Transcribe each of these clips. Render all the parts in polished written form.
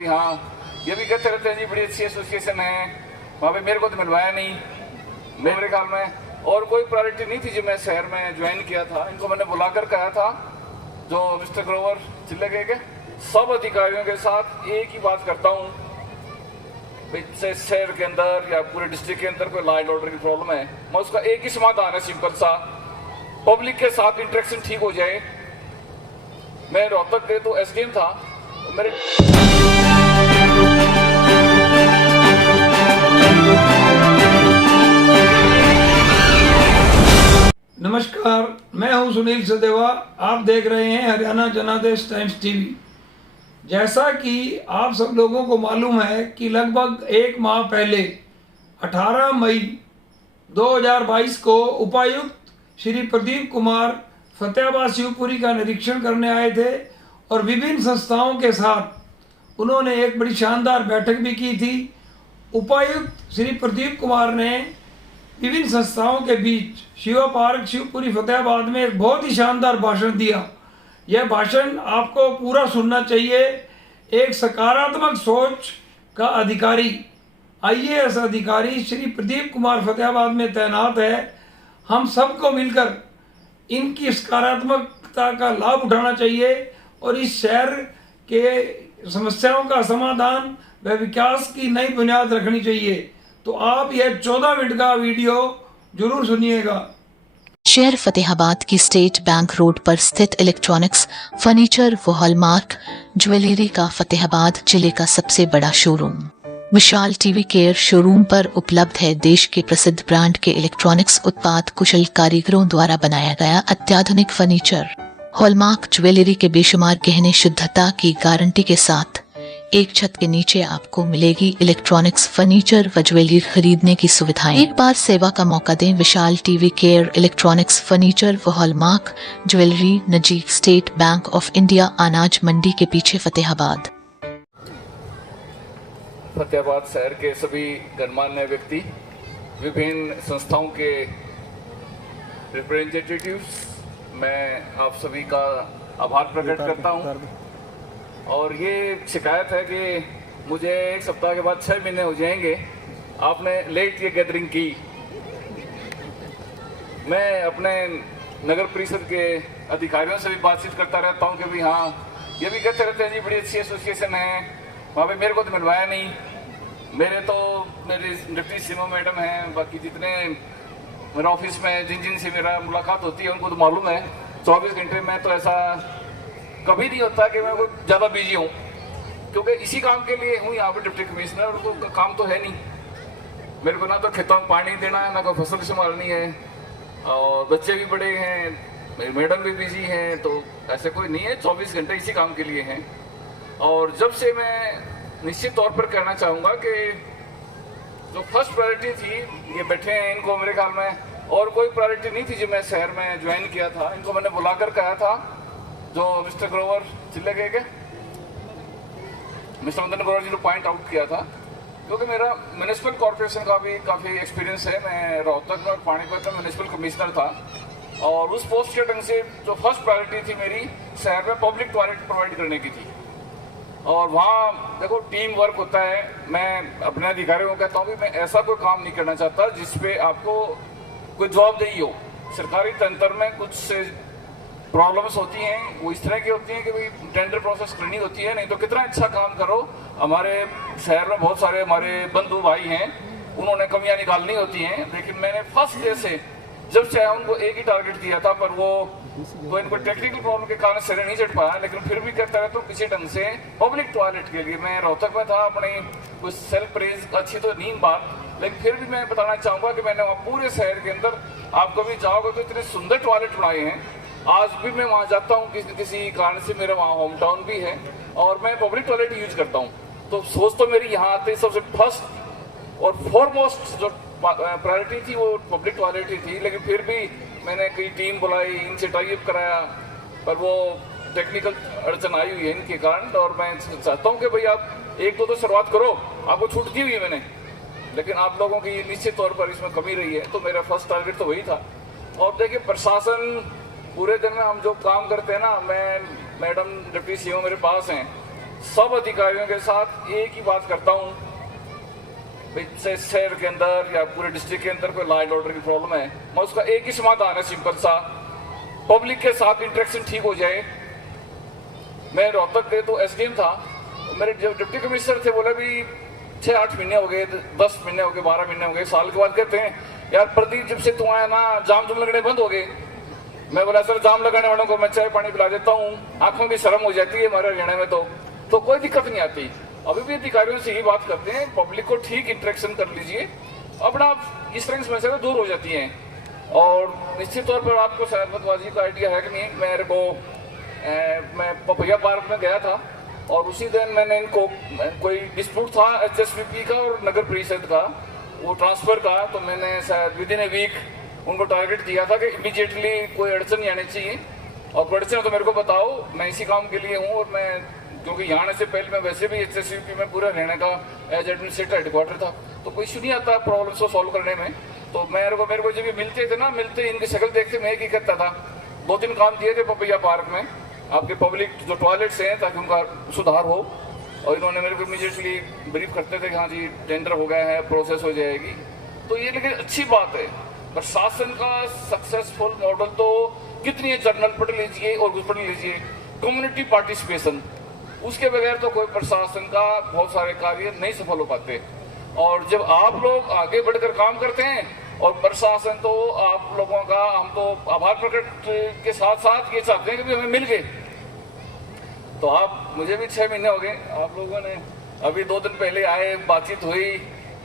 हाँ, ये भी कहते रहते हैं जी बड़ी अच्छी एसोसिएशन है, वहाँ पे मेरे को तो मिलवाया नहीं मेरे ख्याल में। और कोई प्रायोरिटी नहीं थी जो मैं शहर में ज्वाइन किया था। इनको मैंने बुलाकर कहा था, जो मिस्टर ग्रोवर चिल्ले के सब अधिकारियों के साथ एक ही बात करता हूँ, शहर के अंदर या पूरे डिस्ट्रिक्ट के अंदर कोई लॉ एंड ऑर्डर की प्रॉब्लम है, मैं उसका एक ही समाधान है, सिंपल सा, पब्लिक के साथ इंटरेक्शन ठीक हो जाए। मैं रोहतक गए तो एसडीएम था मेरे। नमस्कार, मैं हूं सुनील सदेवा। आप देख रहे हैं हरियाणा जनादेश टाइम्स टीवी। जैसा कि आप सब लोगों को मालूम है कि लगभग एक माह पहले 18 मई 2022 को उपायुक्त श्री प्रदीप कुमार फतेहाबाद शिवपुरी का निरीक्षण करने आए थे और विभिन्न संस्थाओं के साथ उन्होंने एक बड़ी शानदार बैठक भी की थी। उपायुक्त श्री प्रदीप कुमार ने विभिन्न संस्थाओं के बीच शिवा पार्क शिवपुरी फतेहाबाद में एक बहुत ही शानदार भाषण दिया। यह भाषण आपको पूरा सुनना चाहिए। एक सकारात्मक सोच का अधिकारी, आईएएस अधिकारी श्री प्रदीप कुमार फतेहाबाद में तैनात है। हम सबको मिलकर इनकी सकारात्मकता का लाभ उठाना चाहिए और इस शहर के समस्याओं का समाधान व विकास की नई बुनियाद रखनी चाहिए। तो आप यह 14 मिनट का वीडियो जरूर सुनिएगा। शहर फतेहाबाद की स्टेट बैंक रोड पर स्थित इलेक्ट्रॉनिक्स, फर्नीचर व हॉलमार्क ज्वेलरी का फतेहाबाद जिले का सबसे बड़ा शोरूम विशाल टीवी केयर शोरूम पर उपलब्ध है। देश के प्रसिद्ध ब्रांड के इलेक्ट्रॉनिक्स उत्पाद कुशल कारीगरों द्वारा बनाया गया अत्याधुनिक फर्नीचर, हॉलमार्क ज्वेलरी के बेशुमार गहने शुद्धता की गारंटी के साथ एक छत के नीचे आपको मिलेगी इलेक्ट्रॉनिक्स, फर्नीचर व ज्वेलरी खरीदने की सुविधाएं। एक बार सेवा का मौका दें। विशाल टीवी केयर इलेक्ट्रॉनिक्स, फर्नीचर व हॉलमार्क ज्वेलरी, नजीक स्टेट बैंक ऑफ इंडिया, अनाज मंडी के पीछे, फतेहाबाद। फतेहाबाद शहर के सभी गणमान्य व्यक्ति, विभिन्न संस्थाओं के रिप्रेजेंटेटिव्स, मैं आप सभी का आभार प्रकट करता हूं। और ये शिकायत है कि मुझे एक सप्ताह के बाद 6 महीने हो जाएंगे, आपने लेट ये गैदरिंग की। मैं अपने नगर परिषद के अधिकारियों से भी बातचीत करता रहता हूँ कि भाई हाँ, ये भी कहते रहते हैं जी बड़ी अच्छी एसोसिएशन है, वहाँ पे मेरे को तो मिलवाया नहीं। मेरी डिप्टी सीएमओ मैडम हैं, बाकी जितने मेरे ऑफिस में जिन से मेरा मुलाकात होती है उनको तो मालूम है। 24 घंटे में तो ऐसा कभी नहीं होता कि मैं कोई ज़्यादा बिजी हूँ, क्योंकि इसी काम के लिए हूँ यहाँ पे डिप्टी कमिश्नर। और उनको काम तो है नहीं, मेरे को ना तो खेतों में पानी देना है, ना कोई फसल संभालनी है, और बच्चे भी बड़े हैं, मेरी मैडम भी बिजी हैं, तो ऐसे कोई नहीं है। 24 घंटे इसी काम के लिए हैं। और जब से मैं निश्चित तौर पर कहना चाहूँगा कि जो फर्स्ट प्रायोरिटी थी, ये बैठे हैं, इनको मेरे ख्याल में और कोई प्रायोरिटी नहीं थी जो मैं शहर में ज्वाइन किया था। इनको मैंने बुलाकर कहा था, जो मिस्टर ग्रोवर चिल्ले के मिस्टर मदन ग्रोवर जी ने पॉइंट आउट किया था, क्योंकि मेरा म्यूनिसिपल कॉर्पोरेशन का भी काफ़ी एक्सपीरियंस है। मैं रोहतक में और पानीपत में म्यूनिसिपल कमिश्नर था, और उस पोस्ट के ढंग से जो फर्स्ट प्रायोरिटी थी मेरी शहर में पब्लिक टॉयलेट प्रोवाइड करने की थी। और वहाँ देखो टीम वर्क होता है। मैं अपने अधिकारियों को कहता हूँ कि मैं ऐसा कोई काम नहीं करना चाहता जिसपे आपको कोई जवाबदेही हो। सरकारी तंत्र में कुछ प्रॉब्लम्स होती हैं, वो इस तरह की होती हैं कि भाई टेंडर प्रोसेस करनी होती है, नहीं तो कितना अच्छा काम करो। हमारे शहर में बहुत सारे हमारे बंधु भाई हैं, उन्होंने कमियां निकालनी होती हैं। लेकिन मैंने फर्स्ट डे से जब से उनको एक ही टारगेट दिया था, पर वो तो इनको टेक्निकल प्रॉब्लम के कारण सिरे नहीं चढ़ पाया, लेकिन फिर भी कहता है तो किसी ढंग से पब्लिक टॉयलेट के लिए मैं रोहतक में था। अपनी कुछ सेल्फ प्रेज अच्छी तो नहीं बात, लेकिन फिर भी मैं बताना चाहूँगा कि मैंने वहाँ पूरे शहर के अंदर, आप कभी जाओगे तो इतने सुंदर टॉयलेट बनाए हैं। आज भी मैं वहाँ जाता हूँ, किसी कारण से मेरा वहाँ होम टाउन भी है, और मैं पब्लिक टॉयलेट यूज करता हूँ। तो सोच तो मेरी यहाँ आते सबसे फर्स्ट और फॉरमोस्ट जो प्रायोरिटी थी वो पब्लिक टॉयलेट ही थी। लेकिन फिर भी मैंने कई टीम बुलाई, इनसे टाइप कराया, पर वो टेक्निकल अड़चन आई हुई है इनके कारण। और मैं चाहता हूँ कि भाई आप एक दो तो शुरुआत करो, आपको छूट दी हुई है मैंने, लेकिन आप लोगों की निश्चित तौर पर इसमें कमी रही है। तो मेरा फर्स्ट टारगेट तो वही था। और देखिए, प्रशासन पूरे दिन में हम जो काम करते हैं ना, मैं मैडम डिप्टी सीएमओ मेरे पास हैं, सब अधिकारियों के साथ एक ही बात करता हूँ, से शहर के अंदर या पूरे डिस्ट्रिक्ट के अंदर कोई लॉ एंड ऑर्डर की प्रॉब्लम है, मैं उसका एक ही समाधान है, सिंपल सा, पब्लिक के साथ इंटरेक्शन ठीक हो जाए। मैं रोहतक गए तो एसडीएम था, मेरे जो डिप्टी कमिश्नर थे बोले भी 6-8 महीने हो गए, 10 महीने हो गए, 12 महीने हो गए, साल के बाद कहते हैं यार प्रदीप जब से तू आया ना जाम जुम लगने बंद हो गए। मैं बोला सर जाम लगाने वालों को मैं चाय पानी पिला देता हूँ, आंखों की शर्म हो जाती है हमारे हरियाणा में, तो कोई दिक्कत नहीं आती। अभी भी अधिकारियों से यही बात करते हैं, पब्लिक को ठीक इंटरेक्शन कर लीजिए, अपना इस तरह की समस्या दूर हो जाती हैं। और निश्चित तौर पर आपको शराबतबाजी का आइडिया है कि नहीं, मेरे को मैं पपैया पार्क में गया था और उसी दिन मैंने इनको कोई डिस्प्यूट था HSVP का और नगर परिषद का, वो ट्रांसफर का, तो मैंने शायद विद इन ए वीक उनको टारगेट दिया था कि इमीडिएटली कोई अड़चन नहीं आनी चाहिए, और कोई अड़चन तो मेरे को बताओ, मैं इसी काम के लिए हूँ। और मैं क्योंकि यहाँ आने से पहले मैं वैसे भी HSVP में पूरा हरियाणा का एज एडमिनिस्ट्रेटर हेडक्वार्टर था, तो कोई इशू नहीं आता प्रॉब्लम्स को सॉल्व करने में। तो मेरे को जब ये मिलते थे ना, मिलते इनकी शक्ल देखते मैं एक ही करता था, 2-3 काम दिए थे पपैया पार्क में, आपके पब्लिक जो टॉयलेट्स हैं ताकि उनका सुधार हो, और इन्होंने मेरे को इमीडिएटली ब्रीफ करते थे कि हाँ जी टेंडर हो गया है, प्रोसेस हो जाएगी। तो ये लेकिन अच्छी बात है, प्रशासन का सक्सेसफुल मॉडल तो कितनी है, जर्नल पढ़ लीजिए और कुछ पढ़ लीजिए, कम्युनिटी पार्टिसिपेशन, उसके बगैर तो कोई प्रशासन का बहुत सारे कार्य नहीं सफल हो पाते। और जब आप लोग आगे बढ़कर काम करते हैं और प्रशासन तो आप लोगों का, हम तो आभार प्रकट के साथ साथ ये चाहते हैं कि भी हमें मिल गए। तो आप, मुझे भी 6 महीने हो गए, आप लोगों ने अभी 2 दिन पहले आए, बातचीत हुई,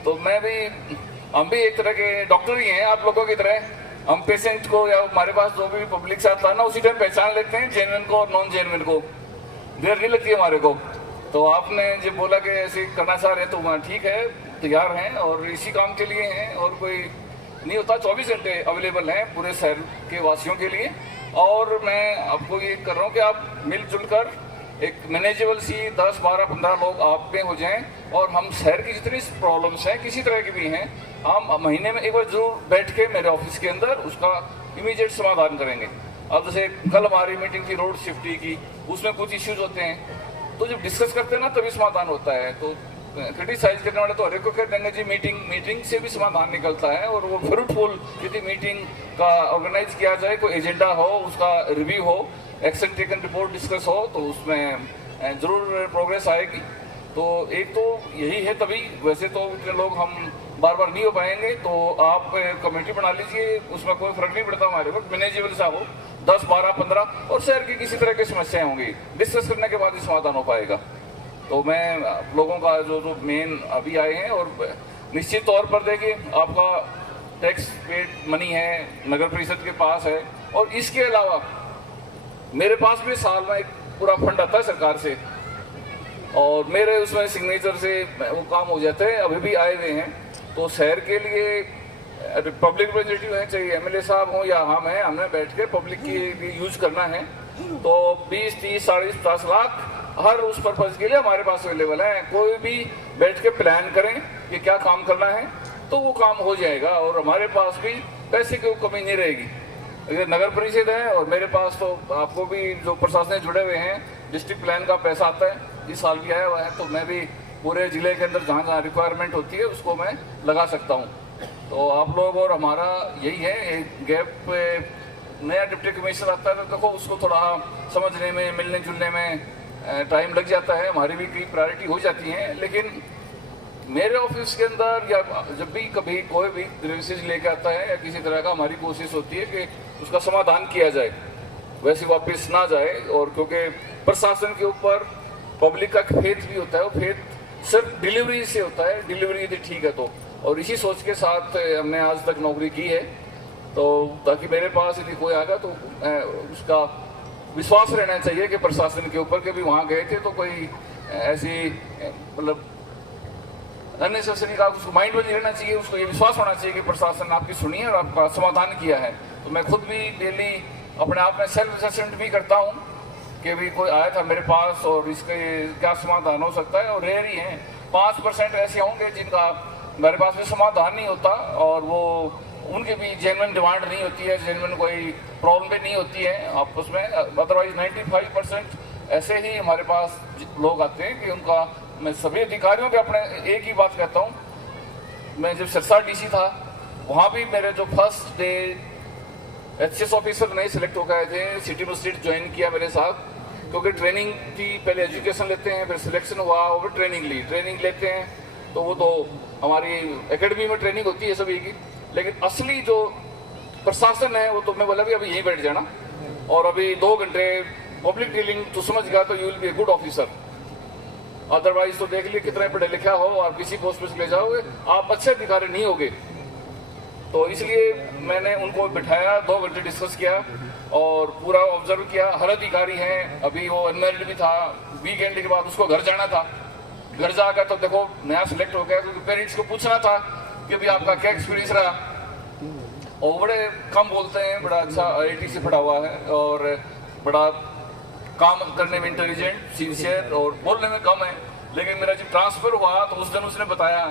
तो हम भी एक तरह के डॉक्टर ही हैं आप लोगों की तरह। हम पेशेंट को या हमारे पास जो भी पब्लिक से आता है ना, उसी टाइम पहचान लेते हैं जेन्युइन को और नॉन जेन्युइन को, देर नहीं लगती हमारे को। तो आपने जो बोला कि ऐसे करना चाह रहे हैं, तो वहाँ ठीक है, तैयार हैं और इसी काम के लिए हैं, और कोई नहीं होता, 24 घंटे अवेलेबल हैं पूरे शहर के वासियों के लिए। और मैं आपको ये कर रहा हूँ कि आप मिलजुल कर एक मैनेजेबल सी 10, 12, 15 लोग आप में हो जाएं, और हम शहर की जितनी प्रॉब्लम्स हैं, किसी तरह की भी हैं, हम महीने में एक बार जरूर बैठ के मेरे ऑफिस के अंदर उसका इमीडिएट समाधान करेंगे। अब जैसे कल हमारी मीटिंग थी रोड सेफ्टी की, उसमें कुछ इश्यूज होते हैं, तो जब डिस्कस करते हैं ना तभी समाधान होता है। तो क्रिटिसाइज करने वाले तो हर एक को कह देंगे जी मीटिंग से भी समाधान निकलता है, और वो फ्रूटफुल यदि मीटिंग का ऑर्गेनाइज किया जाए, कोई एजेंडा हो, उसका रिव्यू हो, एक्शन टेकन रिपोर्ट डिस्कस हो, तो उसमें जरूर प्रोग्रेस आएगी। तो एक तो यही है, तभी वैसे तो इतने लोग हम बार बार नहीं हो पाएंगे, तो आप कमेटी बना लीजिए, उसमें कोई फर्क नहीं पड़ता हमारे को, मैनेजेबल सा हो, 10, 12, 15, और शहर की किसी तरह की समस्याएं होंगी, डिस्कस करने के बाद ही समाधान हो पाएगा। तो मैं लोगों का जो मेन अभी आए हैं, और निश्चित तौर पर देखिए आपका टैक्स पेड मनी है, नगर परिषद के पास है, और इसके अलावा मेरे पास भी साल में एक पूरा फंड आता है सरकार से, और मेरे उसमें सिग्नेचर से वो काम हो जाते हैं, अभी भी आए हुए हैं। तो शहर के लिए पब्लिक रिप्रेजेंटेटिव हैं, चाहे MLA साहब हों या हम हैं, हमने बैठ के पब्लिक के लिए यूज करना है, तो 20, 30, 40, 50 लाख हर उस पर्पज के लिए हमारे पास अवेलेबल है। कोई भी बैठ के प्लान करें कि क्या काम करना है, तो वो काम हो जाएगा, और हमारे पास भी पैसे की कमी नहीं रहेगी। अगर नगर परिषद है और मेरे पास, तो आपको भी जो प्रशासन से जुड़े हुए हैं, डिस्ट्रिक्ट प्लान का पैसा आता है, इस साल भी आया हुआ है, तो मैं भी पूरे जिले के अंदर जहाँ जहाँ रिक्वायरमेंट होती है उसको मैं लगा सकता हूँ। तो आप लोग और हमारा यही है, एक गैप, नया डिप्टी कमिश्नर आता है तो देखो उसको थोड़ा समझने में, मिलने जुलने में टाइम लग जाता है, हमारी भी कई प्रायोरिटी हो जाती हैं, लेकिन मेरे ऑफिस के अंदर या जब भी कभी कोई भी ग्रीवेंसेस लेके आता है या किसी तरह का, हमारी कोशिश होती है कि उसका समाधान किया जाए, वैसे वापस ना जाए। और क्योंकि प्रशासन के ऊपर पब्लिक का फेथ भी होता है, वो फेथ सिर्फ डिलीवरी से होता है, डिलीवरी यदि ठीक है तो, और इसी सोच के साथ हमने आज तक नौकरी की है, तो ताकि मेरे पास यदि कोई आएगा तो उसका विश्वास रहना चाहिए कि प्रशासन के ऊपर, के भी वहाँ गए थे तो कोई ऐसी मतलब अननेसेसरी का उसको माइंड में नहीं रहना चाहिए, उसको ये विश्वास होना चाहिए कि प्रशासन आपकी सुनी है और आपका समाधान किया है। तो मैं खुद भी डेली अपने आप में सेल्फ असेसमेंट भी करता हूँ कि भी कोई आया था मेरे पास और इसका क्या समाधान हो सकता है, और रेयर ही हैं, 5% ऐसे होंगे जिनका मेरे पास भी समाधान नहीं होता, और वो उनकी भी जेन्युइन डिमांड नहीं होती है, जेन्युइन कोई प्रॉब्लम भी नहीं होती है आपस में। अदरवाइज 95% ऐसे ही हमारे पास लोग आते हैं कि उनका, मैं सभी अधिकारियों के अपने एक ही बात कहता हूँ, मैं जब सिरसा डीसी था वहाँ भी मेरे जो फर्स्ट डे एचएस ऑफिसर नहीं सिलेक्ट हो गए थे, सिटी मजिस्ट्रेट ज्वाइन किया मेरे साथ, क्योंकि ट्रेनिंग थी, पहले एजुकेशन लेते हैं, फिर सिलेक्शन हुआ और फिर ट्रेनिंग लेते हैं, तो वो तो हमारी एकेडमी में ट्रेनिंग होती है सभी की, लेकिन असली जो प्रशासन है वो तो मैं बोला भी अभी यहीं बैठ जाना और अभी 2 घंटे पब्लिक डीलिंग तो समझ गया तो you will be a good officer, otherwise तो देख लिए कितने पढ़े लिखा हो और किसी पोस्ट पे ले जाओगे आप अच्छे अधिकारी नहीं होगे। तो इसलिए मैंने उनको बिठाया, 2 घंटे डिस्कस किया और पूरा ऑब्जर्व किया। हर अधिकारी हैं, अभी वो अनमैरिड भी था, वीकेंड के बाद उसको घर जाना था, घर जाकर तो देखो नया सिलेक्ट हो गया, क्योंकि पेरेंट्स को पूछना था कि भाई आपका क्या एक्सपीरियंस रहा, और बड़े कम बोलते हैं, बड़ा अच्छा IIT से पढ़ा हुआ है और बड़ा काम करने में इंटेलिजेंट, सिंसियर और बोलने में कम है। लेकिन मेरा जब ट्रांसफर हुआ तो उस दिन उसने बताया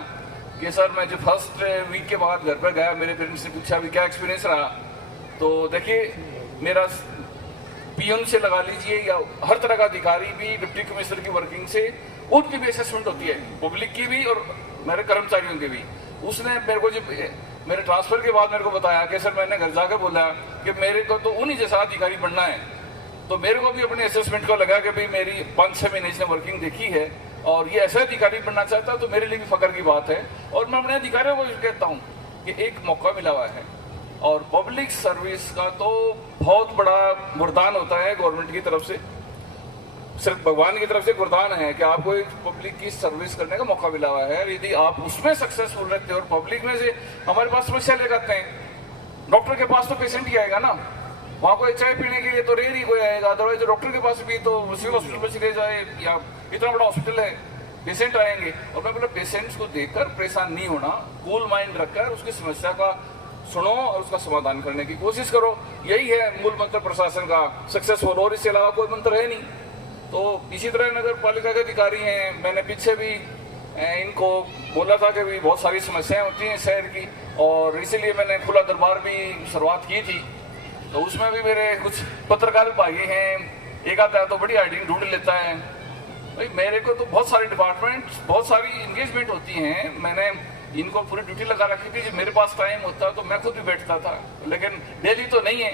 कि सर मैं जब फर्स्ट वीक के बाद घर पर गया, मेरे पेरेंट्स ने पूछा भी क्या एक्सपीरियंस रहा, तो देखिए मेरा पीएन से लगा लीजिए या हर तरह का अधिकारी भी डिप्टी कमिश्नर की वर्किंग से उनकी भी असेसमेंट होती है, पब्लिक की भी और मेरे कर्मचारियों की भी। उसने मेरे को जब मेरे ट्रांसफर के बाद मेरे को बताया कि सर मैंने घर जाकर बोला कि मेरे को तो उन्हीं जैसा अधिकारी बनना है, तो मेरे को भी अपने असेसमेंट को लगा कि भाई मेरी 5-6 महीने से वर्किंग देखी है और ये ऐसा अधिकारी बनना चाहता है, तो मेरे लिए भी फख्र की बात है। और मैं अपने अधिकारियों को कहता हूँ कि एक मौका मिला हुआ है और पब्लिक सर्विस का तो बहुत बड़ा वरदान होता है गवर्नमेंट की तरफ से, सिर्फ भगवान की तरफ से वरदान है कि आपको एक पब्लिक की सर्विस करने का मौका मिला हुआ है। यदि आप उसमें सक्सेसफुल रहते हो और पब्लिक में से हमारे पास समस्या लेकर आते हैं, डॉक्टर के पास तो पेशेंट ही आएगा ना, वहाँ कोई चाय पीने के लिए तो रेयर ही कोई आएगा, अदरवाइज डॉक्टर के पास भी तो सिविल हॉस्पिटल पर चले जाए या इतना बड़ा हॉस्पिटल है, पेशेंट आएंगे। और मैं बोला पेशेंट्स को देखकर परेशान नहीं होना, कूल माइंड रखकर उसकी समस्या का सुनो और उसका समाधान करने की कोशिश करो, यही है मूल मंत्र प्रशासन का सक्सेसफुल, और इसके अलावा कोई मंत्र है नहीं। तो इसी तरह नगर पालिका के अधिकारी हैं, मैंने पीछे भी इनको बोला था कि भी बहुत सारी समस्याएं होती हैं शहर की, और इसीलिए मैंने खुला दरबार भी शुरुआत की थी। तो उसमें भी मेरे कुछ पत्रकार भाई हैं, एक आता है तो बड़ी आइडिया ढूंढ लेता है। भाई मेरे को तो बहुत सारे डिपार्टमेंट, बहुत सारी इंगेजमेंट होती हैं, मैंने इनको पूरी ड्यूटी लगा रखी थी। जब मेरे पास टाइम होता तो मैं खुद भी बैठता था, लेकिन डेली तो नहीं है।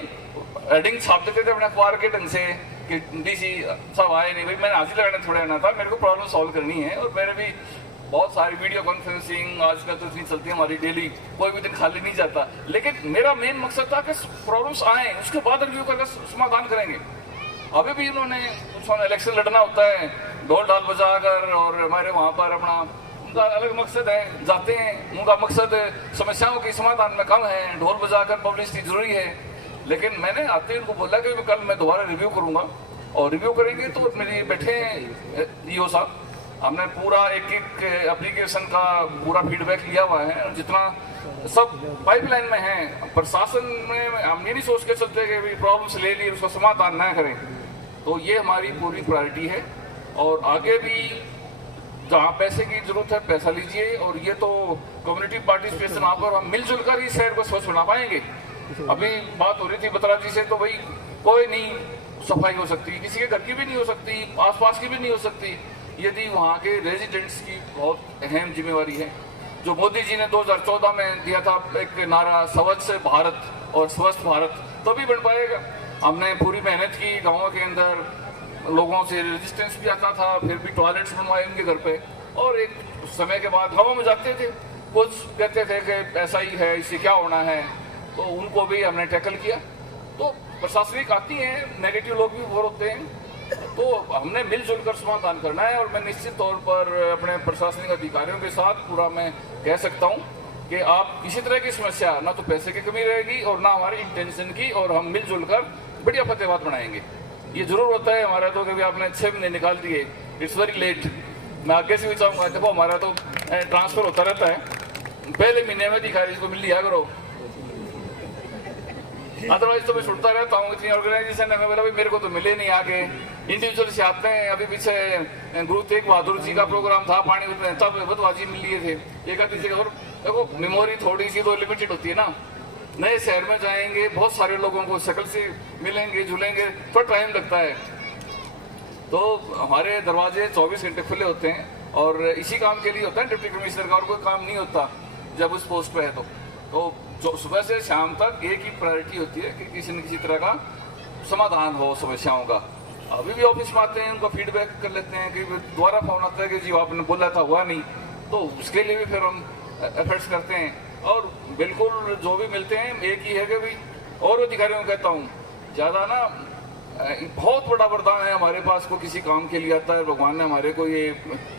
हेडिंग छाप देते थे अपने अखबार के ढंग से कि डीसी सब आए नहीं, भाई मैंने हाजिर लगाने थोड़ा आना था, मेरे को प्रॉब्लम सॉल्व करनी है। और मेरे भी बहुत सारी वीडियो कॉन्फ्रेंसिंग आजकल तो इतनी चलती है हमारी, डेली कोई भी दिन खाली नहीं जाता। लेकिन मेरा मेन मकसद था कि प्रॉब्लम्स आए उसके बाद रिव्यू करके समाधान करेंगे। अभी भी उन्होंने इलेक्शन लड़ना होता है ढोल ढाल बजा कर, और हमारे वहाँ पर अपना उनका अलग मकसद है, जाते हैं, उनका मकसद समस्याओं के समाधान में कम है, ढोल बजा कर पब्लिसिटी जरूरी है। लेकिन मैंने आते उनको बोला कि कल मैं दोबारा रिव्यू करूँगा, और रिव्यू करेंगे तो मेरे बैठे ईओ साहब, हमने पूरा एक एप्लीकेशन का पूरा फीडबैक लिया हुआ है, और जितना सब पाइपलाइन में है। प्रशासन में हम ये नहीं सोच के चलते कि प्रॉब्लम्स ले ली उसका समाधान ना करें, तो ये हमारी पूरी प्रायोरिटी है। और आगे भी जहाँ पैसे की जरूरत है पैसा लीजिए, और ये तो कम्युनिटी पार्टिसिपेशन आप और हम मिलजुल कर ही शहर को स्वच्छ बना पाएंगे। अभी बात हो रही थी बत्रा जी से, तो भाई कोई नहीं सफाई हो सकती, किसी के घर की भी नहीं हो सकती, आसपास की भी नहीं हो सकती, यदि वहाँ के रेजिडेंट्स की बहुत अहम जिम्मेवारी है। जो मोदी जी ने 2014 में दिया था एक नारा स्वच्छ भारत और स्वस्थ भारत, तभी बन पाएगा। हमने पूरी मेहनत की, गाँवों के अंदर लोगों से रेजिस्टेंस भी आता था, फिर भी टॉयलेट्स बनवाए उनके घर पे, और एक समय के बाद गाँव में जाते थे, कुछ कहते थे कि ऐसा ही है, इससे क्या होना है, तो उनको भी हमने टैकल किया। तो प्रशासनिक आती हैं, नेगेटिव लोग भी बहुत होते हैं, तो हमने मिलजुल कर समाधान करना है। और मैं निश्चित तौर पर अपने प्रशासनिक अधिकारियों के साथ पूरा मैं कह सकता हूँ कि आप किसी तरह की समस्या, ना तो पैसे की कमी रहेगी और ना हमारी इंटेंशन की, और हम मिलजुल कर बढ़िया फतेहाबाद बनाएंगे। ये जरूर होता है हमारा तो कि आपने 6 महीने निकाल दिए, इट्स वेरी लेट। मैं आगे से भी चाहूँगा, देखो हमारा तो ट्रांसफर होता रहता है, पहले महीने में अधिकारी को मिल लिया करो, अदरवाइज तो मैं छुटता रहता हूँ। इतनी ऑर्गेनाइजेशन है, मैं बोला भाई मेरे को तो मिले नहीं आगे, इंडिविजुअल से आते हैं। अभी पीछे गुरु तेग बहादुर जी का प्रोग्राम था पानी में, तब बदवाजी मिल लिए थे एक आधी जगह। और देखो मेमोरी थोड़ी सी तो लिमिटेड होती है ना, नए शहर में जाएंगे, बहुत सारे लोगों को शक्ल से मिलेंगे जुलेंगे, थोड़ा टाइम लगता है। तो हमारे दरवाजे 24 घंटे खुले होते हैं और इसी काम के लिए होता है डिप्टी कमिश्नर का, और कोई काम नहीं होता जब उस पोस्ट पे है। तो जो सुबह से शाम तक एक ही प्रायोरिटी होती है कि किसी न किसी तरह का समाधान हो समस्याओं का। अभी भी ऑफिस में आते हैं, उनका फीडबैक कर लेते हैं कि दोबारा फोन आता है कि जी आपने बोला था हुआ नहीं, तो उसके लिए भी फिर हम एफर्ट्स करते हैं। और बिल्कुल जो भी मिलते हैं एक ही है कि भाई, और अधिकारियों को कहता हूँ ज़्यादा ना, बहुत बड़ा वरदान है हमारे पास, को किसी काम के लिए आता है भगवान ने हमारे को ये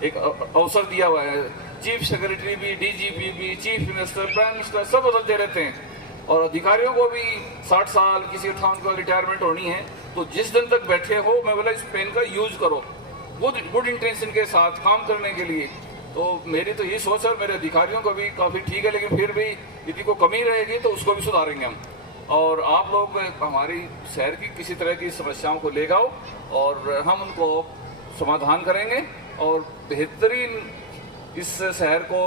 एक अवसर दिया हुआ है। चीफ सेक्रेटरी भी, डीजीपी भी, चीफ मिनिस्टर, प्राइम मिनिस्टर सब बदलते रहते हैं, और अधिकारियों को भी 60 साल, किसी 58 का रिटायरमेंट होनी है। तो जिस दिन तक बैठे हो, मैं बोला इस पेन का यूज करो गुड इंटेंशन के साथ काम करने के लिए। तो मेरी तो ये सोच है, मेरे अधिकारियों को भी काफ़ी ठीक है, लेकिन फिर भी यदि को कमी रहेगी तो उसको भी सुधारेंगे हम। और आप लोग हमारी शहर की किसी तरह की समस्याओं को ले आओ और हम उनको समाधान करेंगे, और बेहतरीन इस शहर को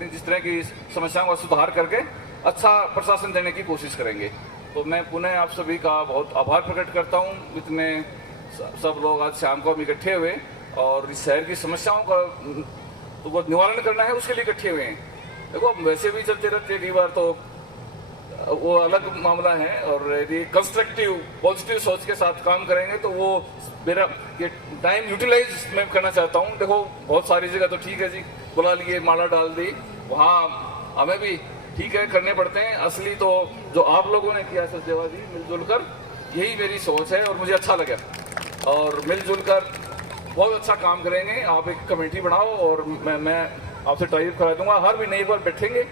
जिस तरह की समस्याओं का सुधार करके अच्छा प्रशासन देने की कोशिश करेंगे। तो मैं पुनः आप सभी का बहुत आभार प्रकट करता हूँ, इतने सब लोग आज शाम को हम इकट्ठे हुए और इस शहर की समस्याओं का तो वो निवारण करना है, उसके लिए इकट्ठे हुए हैं। देखो वैसे भी चलते रहते हैं, कई बार तो वो अलग मामला है, और यदि कंस्ट्रक्टिव पॉजिटिव सोच के साथ काम करेंगे तो वो मेरा ये टाइम यूटिलाइज मैं करना चाहता हूँ। देखो बहुत सारी जगह तो ठीक है जी, बुला लिए, माला डाल दी, वहाँ हमें भी ठीक है करने पड़ते हैं। असली तो जो आप लोगों ने किया सचदेवा जी मिलजुल कर, यही मेरी सोच है और मुझे अच्छा लगा, और मिलजुल कर बहुत अच्छा काम करेंगे। आप एक कमेटी बनाओ और मैं आपसे टाइप करा दूंगा, हर महीने एक बार बैठेंगे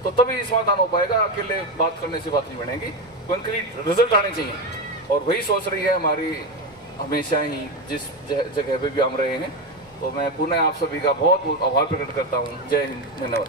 तो तभी समाधान हो पाएगा। अकेले बात करने से बात नहीं बनेगी, कंक्रीट रिजल्ट आने चाहिए, और वही सोच रही है हमारी हमेशा ही जिस जगह पे भी हम रहे हैं। तो मैं पुनः आप सभी का बहुत बहुत आभार प्रकट करता हूँ। जय हिंद, धन्यवाद।